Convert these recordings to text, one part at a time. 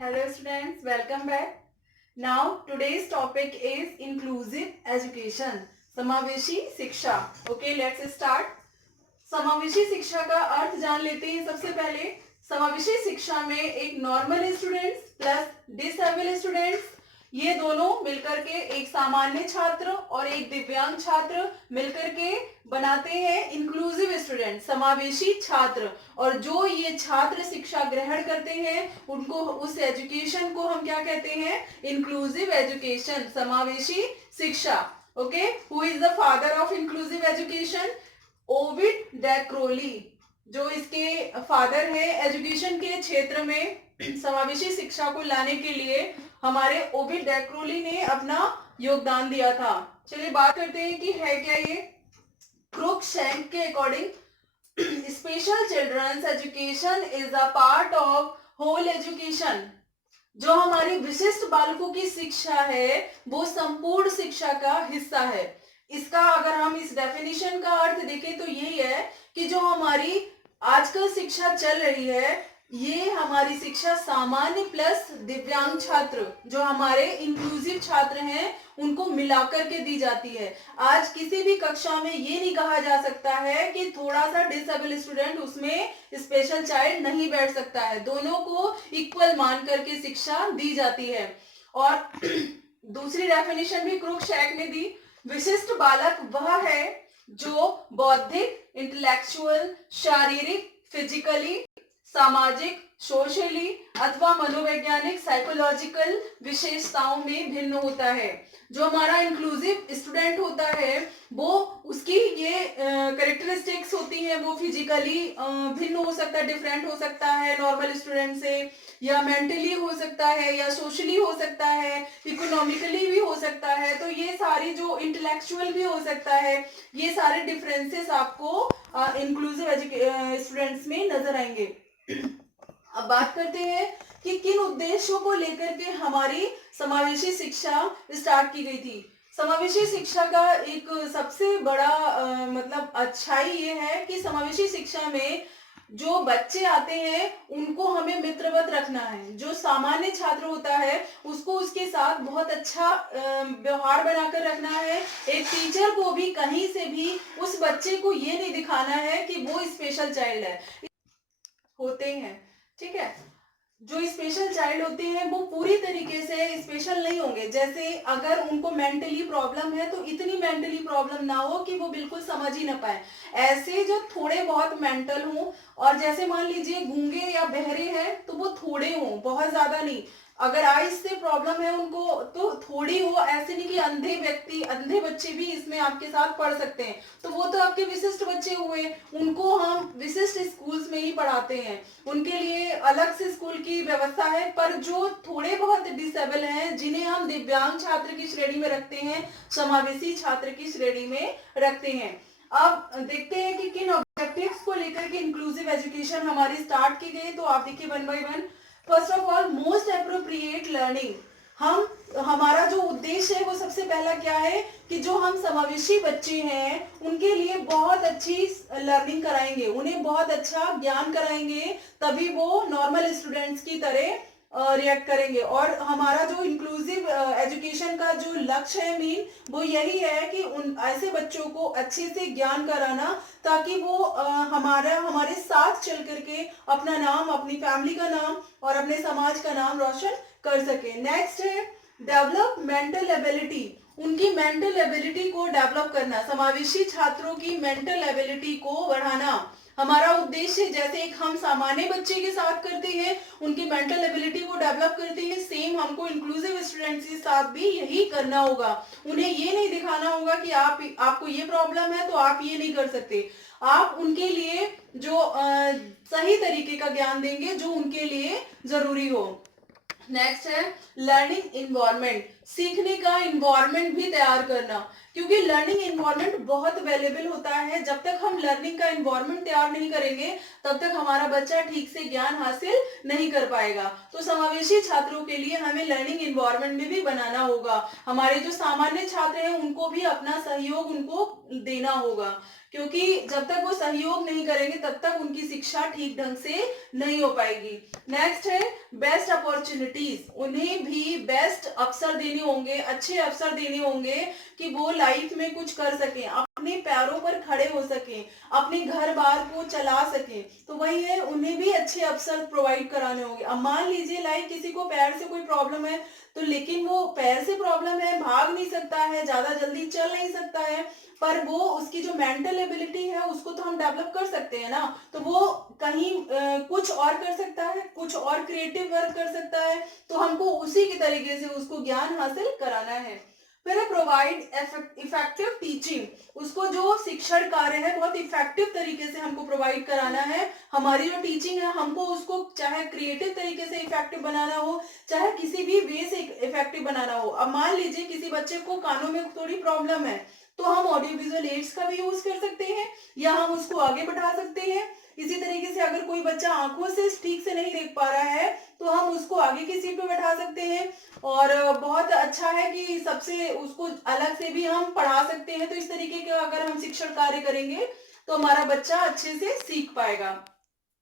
Hello students, welcome back. Now today's topic is inclusive education. समावेशी शिक्षा. Okay, let's start. समावेशी शिक्षा का अर्थ जान लेते हैं. सबसे पहले समावेशी शिक्षा में एक normal students plus disable students, ये दोनों मिलकर के एक सामान्य छात्र और एक दिव्यांग छात्र मिलकर के बनाते हैं इंक्लूसिव स्टूडेंट, समावेशी छात्र. और जो ये छात्र शिक्षा ग्रहण करते हैं उनको, उस एजुकेशन को हम क्या कहते हैं? इंक्लूसिव एजुकेशन, समावेशी शिक्षा. Okay, who is the father of inclusive education? Ovide Decroly, जो इसके फादर है एजुकेशन के क्षेत्र में समावेशी शिक्षा को लाने के लिए हमारे ओविड डैक्रोली ने अपना योगदान दिया था. चलिए बात करते हैं कि है क्या ये. क्रुकशैंक के according special children's education is a part of whole education. जो हमारी विशिष्ट बालकों की शिक्षा है वो संपूर्ण शिक्षा का हिस्सा है. इसका अगर हम इस डेफिनेशन का अर्थ देखें तो यही है कि जो हमारी आजकल शिक्षा चल रही है ये हमारी शिक्षा सामान्य प्लस दिव्यांग छात्र, जो हमारे इंक्लूसिव छात्र हैं, उनको मिलाकर के दी जाती है. आज किसी भी कक्षा में ये नहीं कहा जा सकता है कि थोड़ा सा डिसेबल स्टूडेंट उसमें स्पेशल चाइल्ड नहीं बैठ सकता है. दोनों को इक्वल मान करके शिक्षा दी जाती है. और दूसरी डेफिनेशन भी क्रुकशैंक ने दी. विशिष्ट बालक वह है जो बौद्धिक, इंटेलेक्चुअल, शारीरिक, फिजिकली, सामाजिक, सोशली अथवा मनोवैज्ञानिक, साइकोलॉजिकल विशेषताओं में भिन्न होता है. जो हमारा इंक्लूसिव स्टूडेंट होता है वो, उसकी ये कैरेक्टरिस्टिक्स होती हैं. वो फिजिकली भिन्न हो सकता है, डिफरेंट हो सकता है नॉर्मल स्टूडेंट से, या मेंटली हो सकता है, या सोशली हो सकता है, इकोनॉमिकली भी हो सकता है. तो ये सारी, जो इंटेलेक्चुअल भी हो सकता है, ये सारे डिफरेंसेस आपको इंक्लूसिव स्टूडेंट्स में नजर आएंगे. अब बात करते हैं कि किन उद्देश्यों को लेकर के हमारी समावेशी शिक्षा स्टार्ट की गई थी. समावेशी शिक्षा का एक सबसे बड़ा मतलब अच्छाई ये है कि समावेशी शिक्षा में जो बच्चे आते हैं उनको हमें मित्रवत रखना है. जो सामान्य छात्र होता है उसको उसके साथ बहुत अच्छा व्यवहार बनाकर रखना है. एक टीचर को भी कहीं से भी उस बच्चे को ये नहीं दिखाना है कि वो स्पेशल चाइल्ड है. होते हैं, ठीक है, जो स्पेशल चाइल्ड होते हैं वो पूरी तरीके से स्पेशल नहीं होंगे. जैसे अगर उनको मेंटली प्रॉब्लम है तो इतनी मेंटली प्रॉब्लम ना हो कि वो बिल्कुल समझ ही ना पाए. ऐसे जो थोड़े बहुत मेंटल हों, और जैसे मान लीजिए गूंगे या बहरे हैं तो वो थोड़े हों, बहुत ज्यादा नहीं. अगर आइज से प्रॉब्लम है उनको तो थोड़ी हो. ऐसे नहीं कि अंधे व्यक्ति, अंधे बच्चे भी इसमें आपके साथ पढ़ सकते हैं. तो वो तो आपके विशिष्ट बच्चे हुए, उनको हम विशिष्ट स्कूल्स में ही पढ़ाते हैं. उनके लिए अलग से स्कूल की व्यवस्था है. पर जो थोड़े बहुत डिसेबल हैं जिन्हें हम दिव्यांग छात्र की श्रेणी में रखते हैं, समावेशी छात्र की श्रेणी में रखते हैं. अब देखते हैं कि किन ऑब्जेक्टिव्स को लेकर के इंक्लूसिव एजुकेशन हमारी स्टार्ट की गई. तो आप देखिए one by one. First of all, most appropriate learning. हमारा जो उद्देश्य है वो सबसे पहला क्या है कि जो हम समावेशी बच्चे हैं उनके लिए बहुत अच्छी लर्निंग कराएंगे, उन्हें बहुत अच्छा ज्ञान कराएंगे, तभी वो नॉर्मल स्टूडेंट्स की तरह रिएक्ट करेंगे. और हमारा जो इंक्लूसिव एजुकेशन का जो लक्ष्य है मेन, वो यही है कि उन ऐसे बच्चों को अच्छे से ज्ञान कराना ताकि वो हमारे साथ चल करके अपना नाम, अपनी फैमिली का नाम और अपने समाज का नाम रोशन कर सके. नेक्स्ट है डेवलप मेंटल एबिलिटी. उनकी मेंटल एबिलिटी को डेवलप करना, समावेशी छात्रों की मेंटल एबिलिटी को बढ़ाना हमारा उद्देश्य. जैसे एक हम सामान्य बच्चे के साथ करते हैं, उनकी मेंटल एबिलिटी को डेवलप करते हैं, सेम हमको इंक्लूसिव स्टूडेंट्स के साथ भी यही करना होगा. उन्हें ये नहीं दिखाना होगा कि आपको ये प्रॉब्लम है तो आप ये नहीं कर सकते. आप उनके लिए जो सही तरीके का ज्ञान देंगे जो उनके लिए जरूरी हो. नेक्स्ट है लर्निंग इन्वायरमेंट. सीखने का इन्वायरमेंट भी तैयार करना, क्योंकि लर्निंग इन्वायरमेंट बहुत वैल्यूएबल होता है। जब तक हम लर्निंग का इन्वायरमेंट तैयार नहीं करेंगे तब तक हमारा बच्चा ठीक से ज्ञान हासिल नहीं कर पाएगा। तो समावेशी छात्रों के लिए हमें लर्निंग इन्वायरमेंट में भी बनाना होगा। हमारे जो सामान्य छात्र हैं उनको भी अपना सहयोग उनको देना होगा, क्योंकि जब तक वो सहयोग नहीं करेंगे तब तक उनकी शिक्षा ठीक ढंग से नहीं हो पाएगी। नेक्स्ट है बेस्ट अपॉर्चुनिटीज। उन्हें भी बेस्ट अवसर देने होंगे, अच्छे अवसर देने होंगे कि वो लाइफ में कुछ कर सकें, अपने पैरों पर खड़े हो सकें, अपने घर बार को चला सकें। तो वही है, उन्हें भी अच्छे अवसर प्रोवाइड कराने होंगे। अब मान लीजिए लाइक किसी को पैर से कोई प्रॉब्लम है, तो लेकिन वो पैर से प्रॉब्लम है, भाग नहीं सकता है, ज्यादा जल्दी चल नहीं सकता है, पर वो उसकी जो मेंटल एबिलिटी है उसको तो हम डेवलप कर सकते हैं ना। तो वो कहीं कुछ और कर सकता है, कुछ और क्रिएटिव वर्क कर सकता है, तो हमको उसी की तरीके से उसको ज्ञान हासिल कराना है। फिर प्रोवाइड इफेक्टिव टीचिंग। उसको जो शिक्षण कार्य है बहुत इफेक्टिव तरीके से हमको प्रोवाइड कराना है। हमारी जो टीचिंग है हमको उसको चाहे क्रिएटिव तरीके से इफेक्टिव बनाना हो, चाहे किसी भी वे से इफेक्टिव बनाना हो। अब मान लीजिए किसी बच्चे को कानों में थोड़ी प्रॉब्लम है, तो हम ऑडियो विजुअल एड्स का भी यूज कर सकते हैं या हम उसको आगे बढ़ा सकते हैं। इसी तरीके से अगर कोई बच्चा आंखों से ठीक से नहीं देख पा रहा है तो हम उसको आगे की सीट पे बैठा सकते हैं। और बहुत अच्छा है कि सबसे उसको अलग से भी हम पढ़ा सकते हैं। तो इस तरीके का अगर हम शिक्षण कार्य करेंगे तो हमारा बच्चा अच्छे से सीख पाएगा।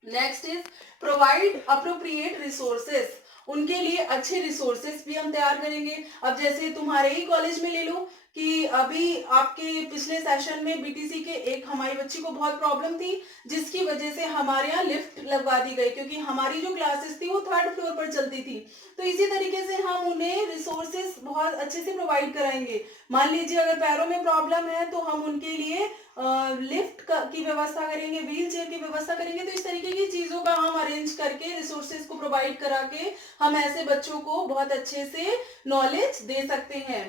Next is provide appropriate resources. उनके लिए अच्छे रिसोर्सेस भी हम तैयार करेंगे। अब जैसे तुम्हारे ही कॉलेज में ले लो कि अभी आपके पिछले सेशन में बीटीसी के एक हमारी बच्ची को बहुत प्रॉब्लम थी, जिसकी वजह से हमारे यहाँ लिफ्ट लगवा दी गई, क्योंकि हमारी जो क्लासेस थी वो 3rd फ्लोर पर चलती थी। तो इसी तरीके से हम उन्हें रिसोर्सेस बहुत अच्छे से प्रोवाइड कराएंगे। मान लीजिए अगर पैरों में प्रॉब्लम है तो हम उनके लिए लिफ्ट की व्यवस्था करेंगे, व्हील चेयर की व्यवस्था करेंगे। तो इस तरीके की चीजों का हम अरेंज करके रिसोर्सेज को प्रोवाइड करा के हम ऐसे बच्चों को बहुत अच्छे से नॉलेज दे सकते हैं।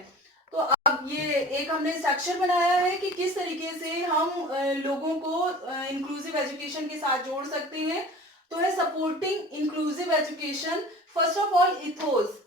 तो अब ये एक हमने स्ट्रक्चर बनाया है कि किस तरीके से हम लोगों को इंक्लूसिव एजुकेशन के साथ जोड़ सकते हैं। तो है supporting inclusive education. First of all ethos.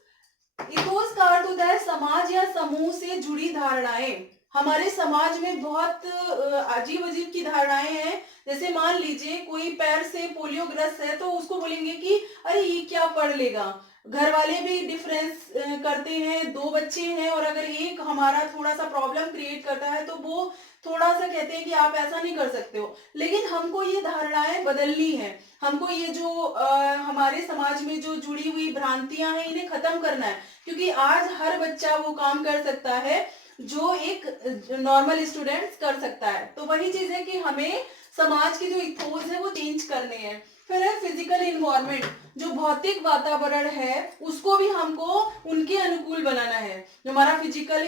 Ethos का अर्थ होता है समाज या समूह से जुड़ी धारणाएं। हमारे समाज में बहुत अजीब अजीब की धारणाएं हैं। जैसे मान लीजिए कोई पैर से पोलियो ग्रस्त है तो उसको बोलेंगे कि अरे ये क्या पढ़ लेगा। घर वाले भी डिफरेंस करते हैं, 2 बच्चे हैं और अगर एक हमारा थोड़ा सा प्रॉब्लम क्रिएट करता है तो वो थोड़ा सा कहते हैं कि आप ऐसा नहीं कर सकते हो। लेकिन हमको ये धारणाएं बदलनी है। हमको ये जो हमारे समाज में जो जुड़ी हुई भ्रांतियां हैं इन्हें खत्म करना है, क्योंकि आज हर बच्चा वो काम कर सकता है जो एक नॉर्मल स्टूडेंट कर सकता है। तो वही चीज है कि हमें समाज के जो इथोस है वो चेंज करने हैं। फिर है फिजिकल इन्वायरमेंट। जो भौतिक वातावरण है उसको भी हमको उनके अनुकूल बनाना है। जो हमारा फिजिकल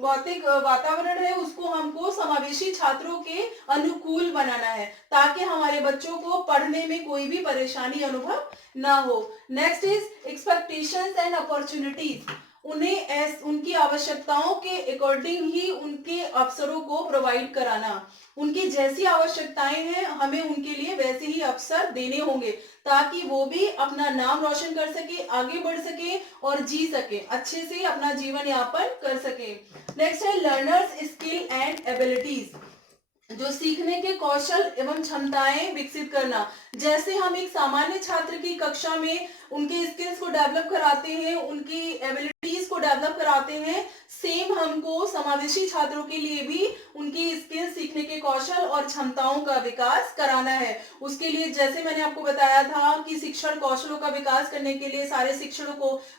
भौतिक वातावरण है उसको हमको समावेशी छात्रों के अनुकूल बनाना है, ताकि हमारे बच्चों को पढ़ने में कोई भी परेशानी अनुभव ना हो। Next is expectations and opportunities. उन्हें उनकी आवश्यकताओं के अकॉर्डिंग ही उनके अवसरों को प्रोवाइड कराना। उनकी जैसी आवश्यकताएं हैं हमें उनके लिए वैसे ही अवसर देने होंगे, ताकि वो भी अपना नाम रोशन कर सके, आगे बढ़ सके और जी सके, अच्छे से अपना जीवन यापन कर सके। नेक्स्ट है लर्नर्स स्किल एंड एबिलिटीज। जो सीखने के कौशल एवं क्षमताएं विकसित करना। जैसे हम एक सामान्य छात्र की कक्षा में उनके स्किल्स को डेवलप कराते हैं, उनकी एबिलिटीज को डेवलप कराते हैं, सेम हमको समावेशी छात्रों के लिए भी उनकी स्किल्स, सीखने के कौशल और क्षमताओं का विकास कराना है। उसके लिए जैसे मैंने आपको बताया था कि शिक्षण कौशलों का विकास करने के लिए सारे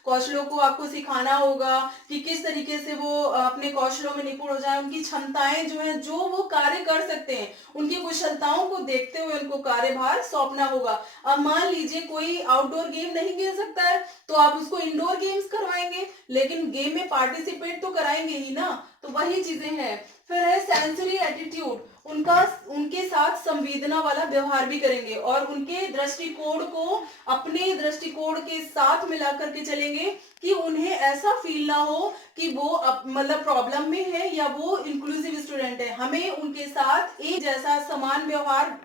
कौशलों को आपको सिखाना होगा कि किस तरीके से वो अपने कौशलों में निपुण हो जाए। उनकी क्षमताएं जो है, जो वो कार्य कर सकते हैं, उनकी कुशलताओं को देखते हुए उनको कार्यभार सौंपना होगा। अब मान लीजिए कोई आउटडोर गेम नहीं खेल सकता है तो आप उसको इंडोर गेम्स करवाएंगे, लेकिन गेम में पार्टिसिपेट तो कराएंगे ही ना। तो वही चीजें हैं। फिर है सेंसरी एटीट्यूड। उनके साथ संवेदना वाला व्यवहार भी करेंगे और उनके दृष्टिकोण को अपने दृष्टिकोण के साथ मिला करके चलेंगे कि उन्हें ऐसा फील ना हो कि वो मतलब प्रॉब्लम में है या वो इंक्लूसिव स्टूडेंट है। हमें उनके साथ एक जैसा समान व्यवहार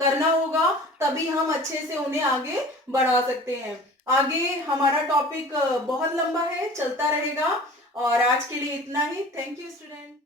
करना होगा, तभी हम अच्छे से उन्हें आगे बढ़ा सकते हैं। आगे हमारा टॉपिक बहुत लंबा है, चलता रहेगा। और आज के लिए इतना ही। Thank you student.